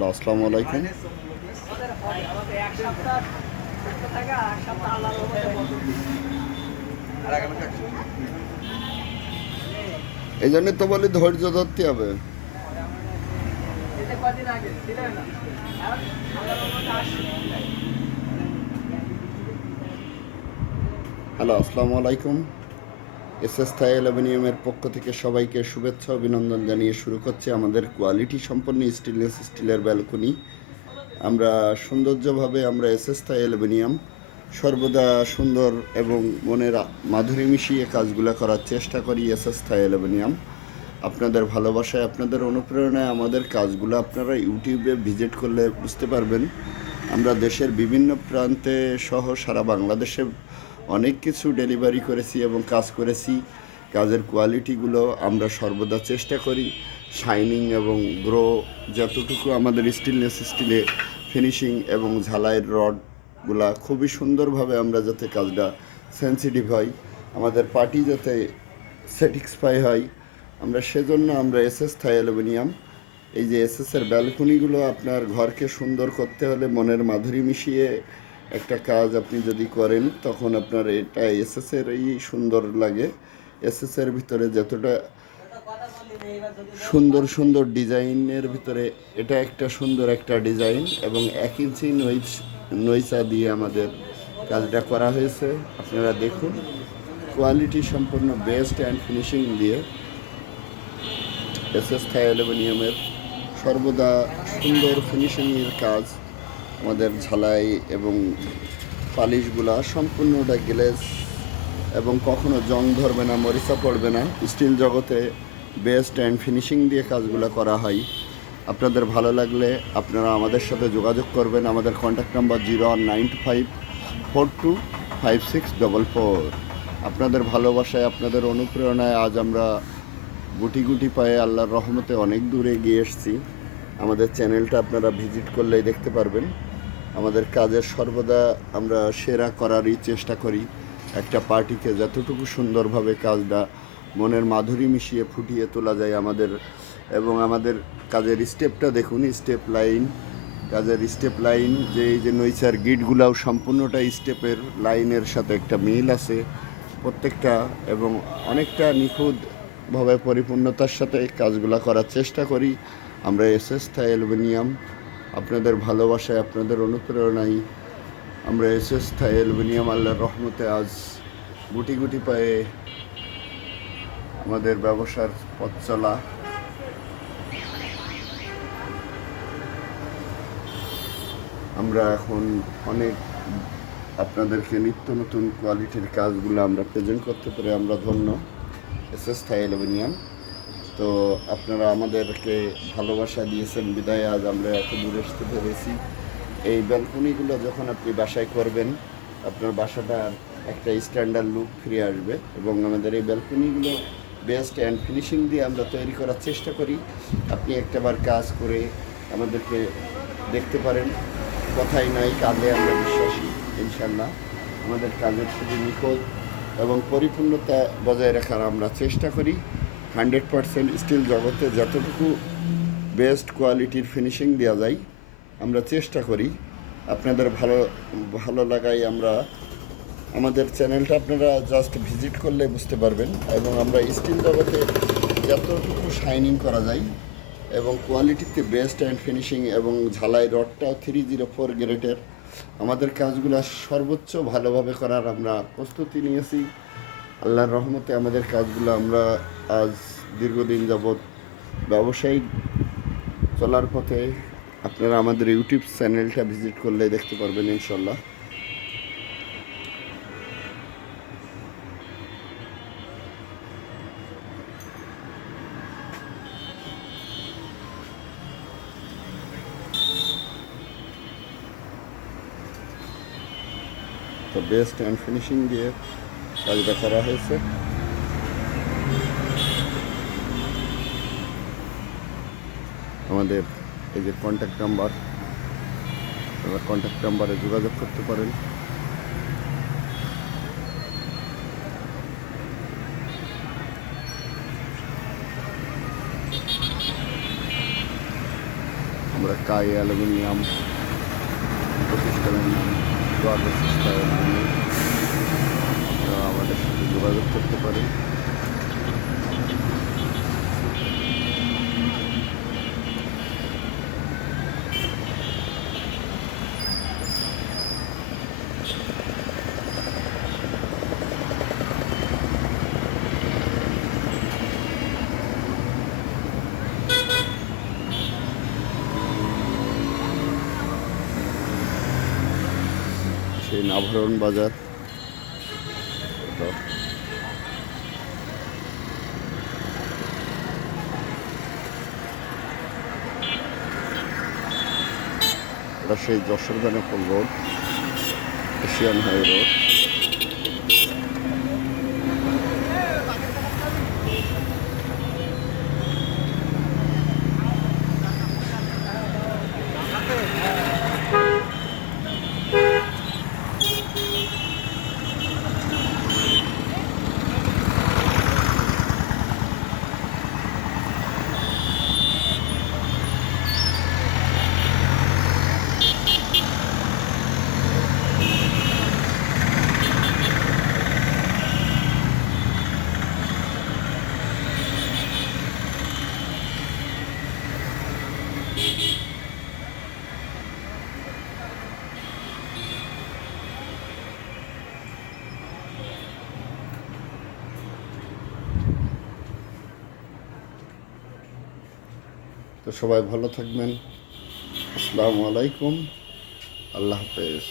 Hello আসসালামু আলাইকুম। এই জন্য তো বলি ধৈর্য ধরতে হবে। হ্যালো আসসালামু আলাইকুম। এস এস থাই অ্যালুমিনিয়ামের পক্ষ থেকে সবাইকে শুভেচ্ছা অভিনন্দন জানিয়ে শুরু করছে আমাদের কোয়ালিটি সম্পন্ন স্টেনলেস স্টিলের ব্যালকনি। আমরা সৌন্দর্যভাবে আমরা এস এস থাই অ্যালুমিনিয়াম সর্বদা সুন্দর এবং মনের মাধুরী মিশিয়ে কাজগুলো করার চেষ্টা করি এস এস থাই অ্যালুমিনিয়াম। আপনাদের ভালোবাসায়, আপনাদের অনুপ্রেরণায় আমাদের কাজগুলো আপনারা ইউটিউবে ভিজিট করলে বুঝতে পারবেন। আমরা দেশের বিভিন্ন প্রান্তে সহ সারা বাংলাদেশে অনেক কিছু ডেলিভারি করেছি এবং কাজ করেছি। কাজের কোয়ালিটিগুলো আমরা সর্বদা চেষ্টা করি। শাইনিং এবং গ্রো যতটুকু আমাদের স্টিলনেস স্টিলে ফিনিশিং এবং ঝালাইয়ের রডগুলা খুবই সুন্দরভাবে আমরা যাতে কাজটা সেন্সিটিভ হয়, আমাদের পার্টি যাতে স্যাটিসফাই হয়, আমরা সেজন্য আমরা এসএস থাই অ্যালুমিনিয়াম এই যে এসএসের ব্যালকনিগুলো আপনার ঘরকে সুন্দর করতে হলে মনের মাধুরী মিশিয়ে একটা কাজ আপনি যদি করেন, তখন আপনার এটা এসএসেরই সুন্দর লাগে। এসএসের ভিতরে যতটা সুন্দর সুন্দর ডিজাইনের ভিতরে এটা একটা সুন্দর একটা ডিজাইন এবং এক ইঞ্চি নইচ, নইচা দিয়ে আমাদের কাজটা করা হয়েছে। আপনারা দেখুন, কোয়ালিটি সম্পূর্ণ বেস্ট অ্যান্ড ফিনিশিং দিয়ে এস এস থাই অ্যালুমিনিয়ামের সর্বদা সুন্দর ফিনিশিংয়ের কাজ আমাদের ঝালাই এবং পালিশগুলা সম্পূর্ণটা গ্লেস এবং কখনো জং ধরবে না, মরিচা পড়বে না। স্টিল জগতে বেস্ট অ্যান্ড ফিনিশিং দিয়ে কাজগুলো করা হয়। আপনাদের ভালো লাগলে আপনারা আমাদের সাথে যোগাযোগ করবেন। আমাদের contact number zero nine five four two five six double four. আপনাদের ভালোবাসায়, আপনাদের অনুপ্রেরণায় আজ আমরা গুটি গুটি পায়ে আল্লাহর রহমতে অনেক দূরে এগিয়ে এসেছি। আমাদের চ্যানেলটা আপনারা ভিজিট করলেই দেখতে পারবেন। আমাদের কাজের সর্বদা আমরা সেরা করারই চেষ্টা করি একটা পার্টিকে যতটুকু সুন্দরভাবে কাজটা মনের মাধুরী মিশিয়ে ফুটিয়ে তোলা যায় আমাদের এবং আমাদের কাজের স্টেপটা দেখুন, স্টেপ লাইন, কাজের স্টেপ লাইন, যে এই যে নৈচার গিটগুলাও সম্পূর্ণটা স্টেপের লাইনের সাথে একটা মিল আছে প্রত্যেকটা এবং অনেকটা নিখুঁতভাবে পরিপূর্ণতার সাথে কাজগুলো করার চেষ্টা করি। আমরা এস এস থাই অ্যালুমিনিয়াম আপনাদের ভালোবাসায়, আপনাদের অনুপ্রেরণায় আমরা এস এস থাই অ্যালুমিনিয়াম আল্লাহর রহমতে আজ গুটি গুটি পায়ে আমাদের ব্যবসার পথ চলা। আমরা এখন অনেক আপনাদেরকে নিত্য নতুন কোয়ালিটির কাজগুলো আমরা প্রেজেন্ট করতে পারি। আমরা ধন্য এস এস থাই অ্যালুমিনিয়াম। তো আপনারা আমাদেরকে ভালোবাসা দিয়েছেন, বিদায় আজ আমরা এত দূরে আসতে পেরেছি। এই ব্যালকনিগুলো যখন আপনি বাসায় করবেন, আপনার বাসাটার একটা স্ট্যান্ডার্ড লুক ফিরে আসবে এবং আমাদের এই ব্যালকনিগুলো বেস্ট অ্যান্ড ফিনিশিং দিয়ে আমরা তৈরি করার চেষ্টা করি। আপনি একটাবার কাজ করে আমাদেরকে দেখতে পারেন। কথাই নাই কাজে আমরা বিশ্বাসী ইনশাল্লাহ আমাদের কাজের শুধু নিখোঁজ এবং পরিপূর্ণতা বজায় রাখার আমরা চেষ্টা করি। হান্ড্রেড পারসেন্ট স্টিল জগতে যতটুকু বেস্ট কোয়ালিটির ফিনিশিং দেওয়া যায়, আমরা চেষ্টা করি। আপনাদের ভালো ভালো লাগাই আমরা। আমাদের চ্যানেলটা আপনারা জাস্ট ভিজিট করলে বুঝতে পারবেন এবং আমরা স্টিল জগতে যতটুকু শাইনিং করা যায় এবং কোয়ালিটিতে বেস্ট অ্যান্ড ফিনিশিং এবং ঝালাই রডটাও থ্রি জিরো ফোর গ্রেডের আমাদের কাজগুলো সর্বোচ্চ ভালোভাবে করার আমরা প্রস্তুতি নিয়েছি। আল্লাহর রহমতে আমাদের কাজগুলো আমরা আজ দীর্ঘদিন যাবৎ ব্যবসায়িক চলার পথে আপনারা আমাদের ইউটিউব চ্যানেলটা ভিজিট করলে দেখতে পারবেন ইনশাল্লাহ তো বেস্ট অ্যান্ড ফিনিশিং দিয়ে কাজটা করা হয়েছে। আমাদের এই যে কন্ট্যাক্ট নাম্বার আপনারা কন্ট্যাক্ট নাম্বারে যোগাযোগ করতে পারেন। আমরা কাই অ্যালুমিনিয়াম প্রতিষ্ঠানের নাম সিস্টেম যোগাযোগ করতে পারেন। সেই নাভরণ বাজার। এটা সেই Jessore road Asian high road. তো সবাই ভালো থাকবেন। আসসালামু আলাইকুম। আল্লাহ হাফেজ।